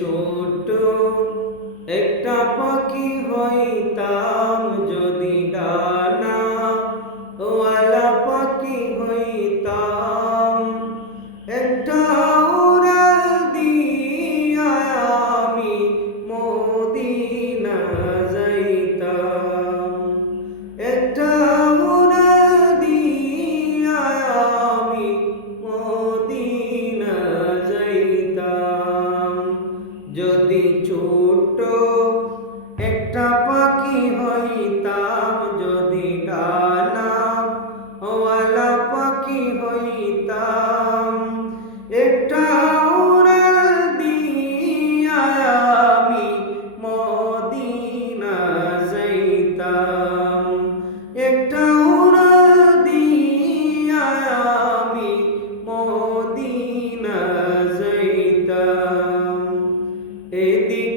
ছোট একটা পাখি হইতাম, যদি ডানা ওয়ালা পাখি হইতাম। একটা উড়াল দিয়া আমি মদিনা যাইতাম। একটা উড়াল দিয়া আমি মদিনা যাইতাম। যদি ছোট একটা পাখি হইতাম, যদি ডানা ওয়ালা পাখি হইতাম। একটা উড়াল দিয়া আমি মদিনা যাইতাম। একটা উড়াল দিয়া আমি মদিনা যাইতাম। এদিক